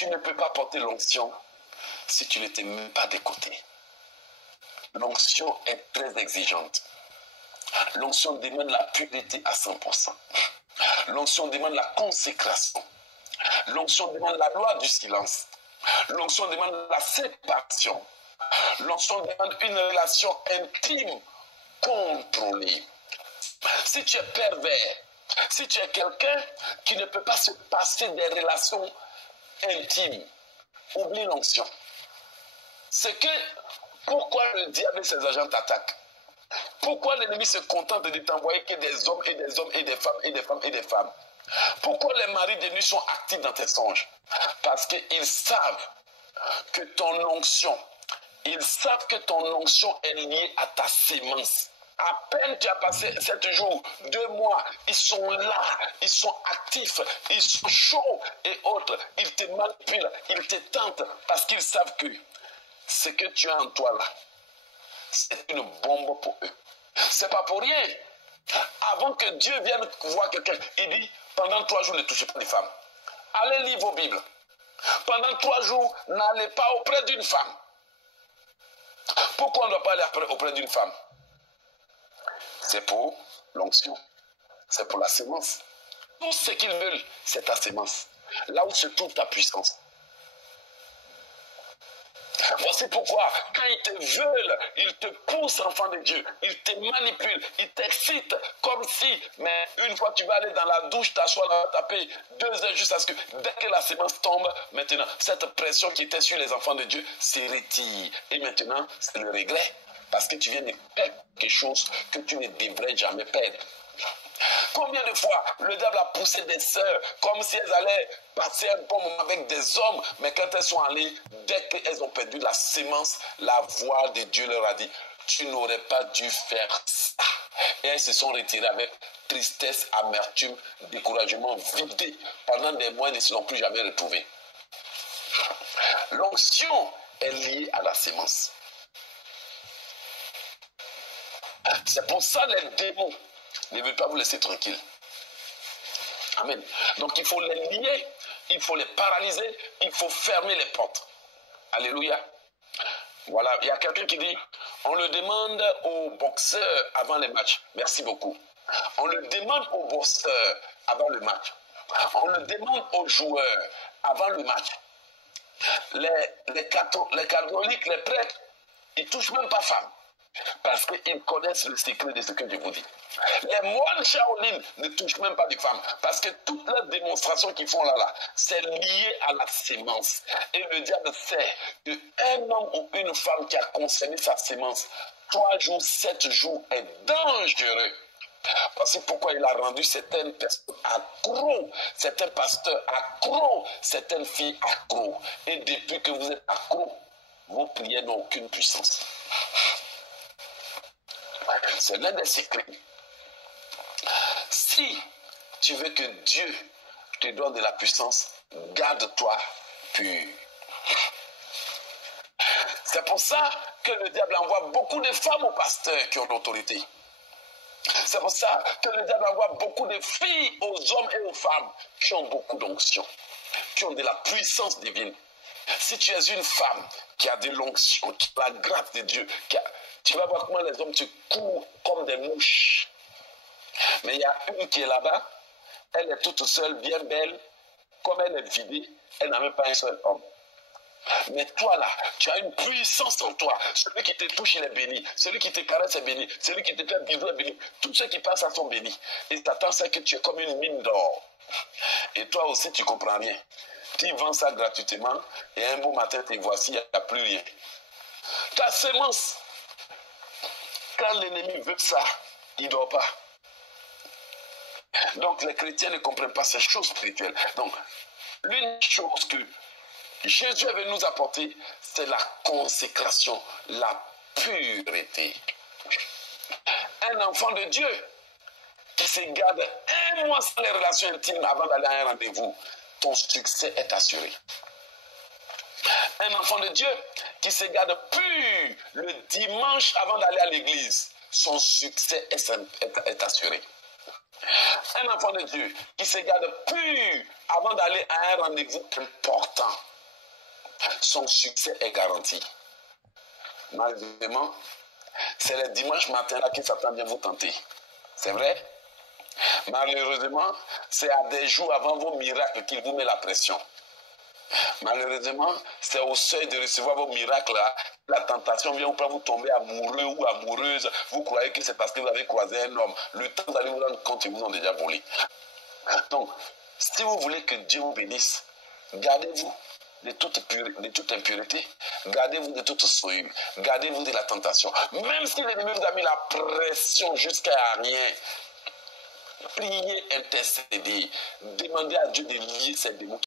Tu ne peux pas porter l'onction si tu ne t'es même pas d'écouter. L'onction est très exigeante. L'onction demande la pureté à 100%. L'onction demande la consécration. L'onction demande la loi du silence. L'onction demande la séparation. L'onction demande une relation intime, contrôlée. Si tu es pervers, si tu es quelqu'un qui ne peut pas se passer des relations intimes, oublie l'onction. C'est que, pourquoi le diable et ses agents t'attaquent? Pourquoi l'ennemi se contente de t'envoyer que des hommes et des hommes et des femmes et des femmes et des femmes? Pourquoi les maris de nuit sont actifs dans tes songes? Parce qu'ils savent que ton onction, ils savent que ton onction est liée à ta sémence. À peine tu as passé 7 jours, 2 mois, ils sont là, ils sont actifs, ils sont chauds et autres. Ils te manipulent, ils te tentent parce qu'ils savent que ce que tu as en toi là, c'est une bombe pour eux. C'est pas pour rien. Avant que Dieu vienne voir quelqu'un, il dit, pendant 3 jours, ne touchez pas les femmes. Allez lire vos Bibles. Pendant 3 jours, n'allez pas auprès d'une femme. Pourquoi on ne doit pas aller auprès d'une femme? C'est pour l'onction. C'est pour la sémence. Tout ce qu'ils veulent, c'est ta sémence. Là où se trouve ta puissance. Voici pourquoi, quand ils te veulent, ils te poussent, enfant de Dieu. Ils te manipulent, ils t'excitent, comme si, mais une fois tu vas aller dans la douche, t'asseoir là, taper 2 heures jusqu'à ce que, dès que la sémence tombe, maintenant, cette pression qui était sur les enfants de Dieu se retire. Et maintenant, c'est le regret. Parce que tu viens de perdre quelque chose que tu ne devrais jamais perdre. Combien de fois le diable a poussé des sœurs comme si elles allaient passer un bon moment avec des hommes, mais quand elles sont allées, dès qu'elles ont perdu la sémence, la voix de Dieu leur a dit, tu n'aurais pas dû faire ça. Et elles se sont retirées avec tristesse, amertume, découragement, vidées. Pendant des mois, elles ne se sont plus jamais retrouvées. L'onction est liée à la sémence. C'est pour ça les démons ne veulent pas vous laisser tranquille. Amen. Donc il faut les lier, il faut les paralyser, il faut fermer les portes. Alléluia. Voilà, il y a quelqu'un qui dit, on le demande aux boxeurs avant les matchs. Merci beaucoup. On le demande aux boxeurs avant le match. On le demande aux joueurs avant le match. Les catholiques, les prêtres, ils ne touchent même pas femmes. Parce qu'ils connaissent le secret de ce que je vous dis. Les moines Shaolin ne touchent même pas de femmes. Parce que toute la démonstration qu'ils font là, c'est lié à la sémence. Et le diable sait qu'un homme ou une femme qui a consommé sa sémence 3 jours, 7 jours est dangereux. Voici pourquoi il a rendu certaines personnes accros, certains pasteurs accros, certaines filles accros. Et depuis que vous êtes accros, vos prières n'ont aucune puissance. C'est l'un des secrets. Si tu veux que Dieu te donne de la puissance, garde-toi pur. C'est pour ça que le diable envoie beaucoup de femmes aux pasteurs qui ont l'autorité. C'est pour ça que le diable envoie beaucoup de filles aux hommes et aux femmes qui ont beaucoup d'onction, qui ont de la puissance divine. Si tu es une femme qui a de l'onction, qui a la grâce de Dieu, tu vas voir comment les hommes te courent comme des mouches. Mais il y a une qui est là-bas, elle est toute seule, bien belle, comme elle est vidée, elle n'a même pas un seul homme. Mais toi là, tu as une puissance en toi. Celui qui te touche, il est béni. Celui qui te caresse est béni. Celui qui te fait un bisou est béni. Tous ceux qui passent à sont bénis. Et Satan sait que tu es comme une mine d'or. Et toi aussi, tu ne comprends rien. Tu vends ça gratuitement et un beau matin, te voici, il n'y a plus rien. Ta sémence, quand l'ennemi veut ça, il ne dort pas. Donc les chrétiens ne comprennent pas ces choses spirituelles. Donc, l'une chose que Jésus est venu nous apporter, c'est la consécration, la pureté. Un enfant de Dieu qui se garde 1 mois sans les relations intimes avant d'aller à un rendez-vous, ton succès est assuré. Un enfant de Dieu qui se garde pur le dimanche avant d'aller à l'église, son succès est assuré. Un enfant de Dieu qui se garde pur avant d'aller à un rendez-vous important, son succès est garanti. Malheureusement, c'est le dimanche matin là que Satan vient vous tenter. C'est vrai? Malheureusement, c'est à des jours avant vos miracles qu'il vous met la pression. Malheureusement, c'est au seuil de recevoir vos miracles là, la tentation vient vous tomber amoureux ou amoureuse. Vous croyez que c'est parce que vous avez croisé un homme. Le temps, vous allez vous rendre compte qu'ils vous ont déjà volé. Donc, si vous voulez que Dieu vous bénisse, gardez-vous de toute impureté, gardez-vous de toute souillure, gardez-vous de la tentation. Même si l'ennemi vous a mis la pression jusqu'à rien, priez, intercédez, demandez à Dieu de lier ces démons